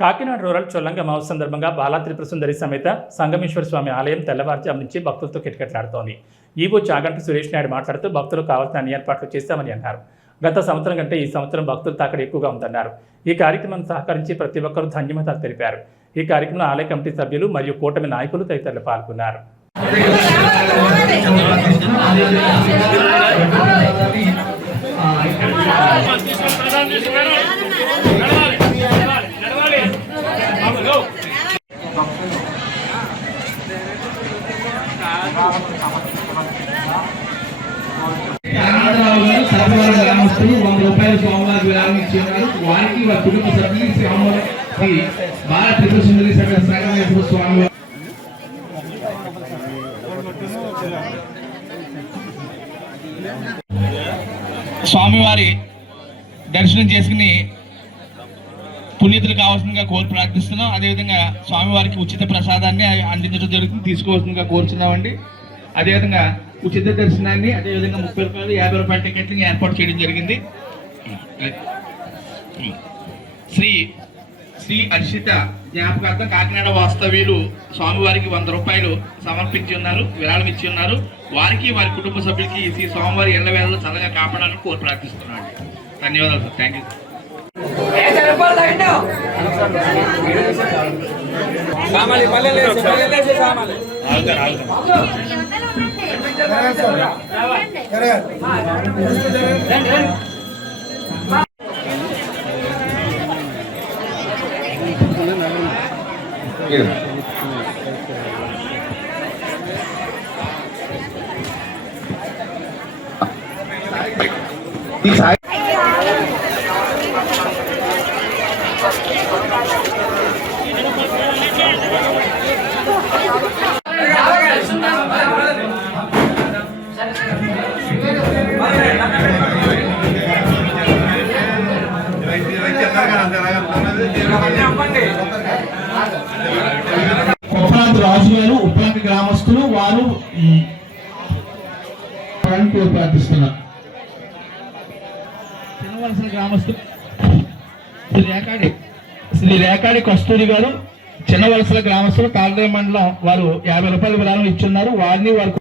Kakinada rural చొల్లంగ మహోత్సవం సందర్భంగా బాలా త్రిపుర సుందరి సమేత సంగమేశ్వర స్వామి ఆలయం తెల్లవారుజాము నుంచి భక్తులతో కిటకిటలాడుతోంది. ఈవో చాగంటి సురేష్ నాయుడు మాట్లాడుతూ భక్తులకు కావాల్సిన అన్ని ఏర్పాట్లు చేస్తామని అన్నారు. గత సంవత్సరం కంటే ఈ సంవత్సరం భక్తుల తాకడ ఎక్కువగా ఉందన్నారు. ఈ కార్యక్రమం సహకరించి ప్రతి ఒక్కరూ ధన్యవాదాలు తెలిపారు. ఈ కార్యక్రమంలో ఆలయ కమిటీ సభ్యులు మరియు కూటమి నాయకులు తదితరులు పాల్గొన్నారు. ఆనందరావు వంద రూపాయలు విరాళం ఇచ్చి ఉన్నారు వారికి వారి కుటుంబ సభ్యులు స్వామివారి త్రిపుర సుందరి స్వామివారి దర్శనం చేసుకుని పునీతులు కావాల్సిందిగా కోరి ప్రార్థిస్తున్నాం. అదేవిధంగా స్వామివారికి ఉచిత ప్రసాదాన్ని అందించడం జరుగుతుంది. తీసుకోవాల్సిందిగా కోరుతున్నామండి అదేవిధంగా ఉచిత దర్శనాన్ని అదేవిధంగా ముప్పై రూపాయలు యాభై రూపాయల టికెట్ని ఏర్పాటు చేయడం జరిగింది. శ్రీ శ్రీ హర్షిత జ్ఞాపకార్థం కాకినాడ వాస్తవ్యులు స్వామివారికి వంద రూపాయలు సమర్పించి ఉన్నారు విరాళం ఇచ్చి ఉన్నారు. వారికి వారి కుటుంబ సభ్యులకి శ్రీ స్వామివారి ఎల్లవేళలో చల్లగా కాపాడాలని కోరి ప్రార్థిస్తున్నాను ధన్యవాదాలు సార్. థ్యాంక్ యూ సామాలి పల్లెలు వేసి పల్లెలు వేసి సామాలి కొప్పనాథ్ రాజు గారు ఉప్పలంక గ్రామస్తులు వారు ప్రార్థిస్తున్నారు తినవలసిన గ్రామస్తులు శ్రీ రేకాడి శ్రీ రేకాడి కస్తూరి గారు చిన్నవలసల గ్రామస్తులు కాలదయ మండలం వారు యాభై రూపాయల విరాళం ఇచ్చున్నారు. వారిని వారు